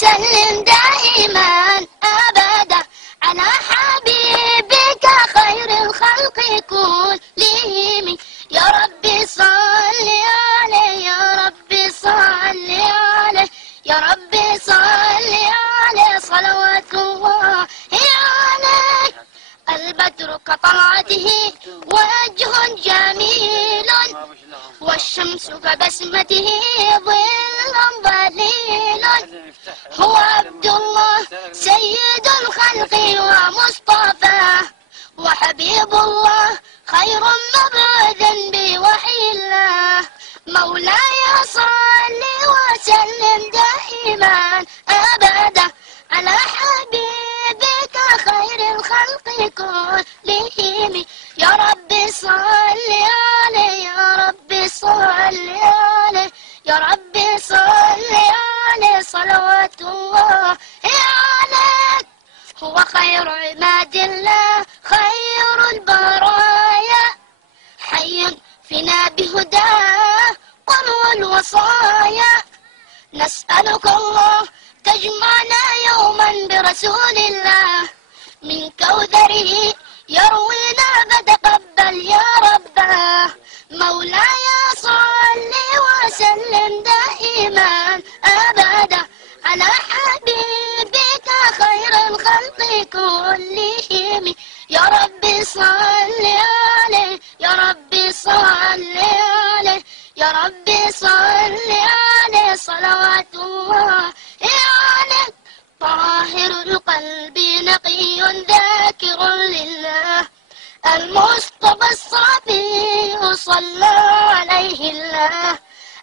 وسلم دائما أبدا على حبيبك خير الخلق كلهم. يا ربي صل عليه يا ربي صل عليه يا ربي صل عليه صلوات الله عليه. البدر كطلعته وجه جميل والشمس كبسمته ظل ظليل. هو عبد الله سيد الخلق ومصطفى وحبيب الله خير مبعوث بوحي الله. مولاي صل وسلم دائما أبدا على حبيبك خير الخلق كلهم. يا ربي صل عليه يا ربي صل عليه يا ربي صل عليه صلوات الله عليك. هو خير عباد الله خير البرايا حي فينا بهداه قروا الوصايا. نسألك الله تجمعنا يوما برسول الله من كوثره يروينا فتقبل يا رباه. مولاي صل وسلم دائما أبدا على حبيبك خير الخلق كلهم. يا ربي صل عليه يا ربي صل عليه يا ربي صل عليه صلوات الله عليه. طاهر القلب نقي ذاكر لله المصطفى الصافي صلى عليه الله.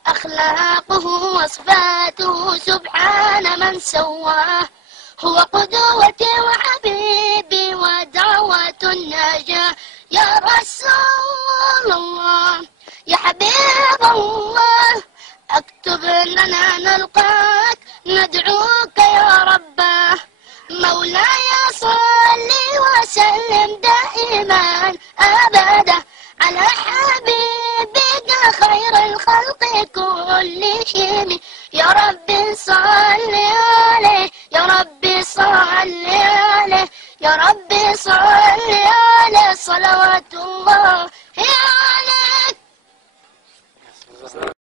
أخلاقه وصفاته سبحان من سواه. هو قدوتي وحبيبي ودعوة النجاة. يا رسول الله يا حبيب الله اكتب لنا نلقاك ندعوك يا رباه. مولاي صل وسلم دائما أبدا على حبيبك خير الخلق كلهم. يا ربي صل عليه يا ربي صل عليه يا ربي صل عليه صلوات الله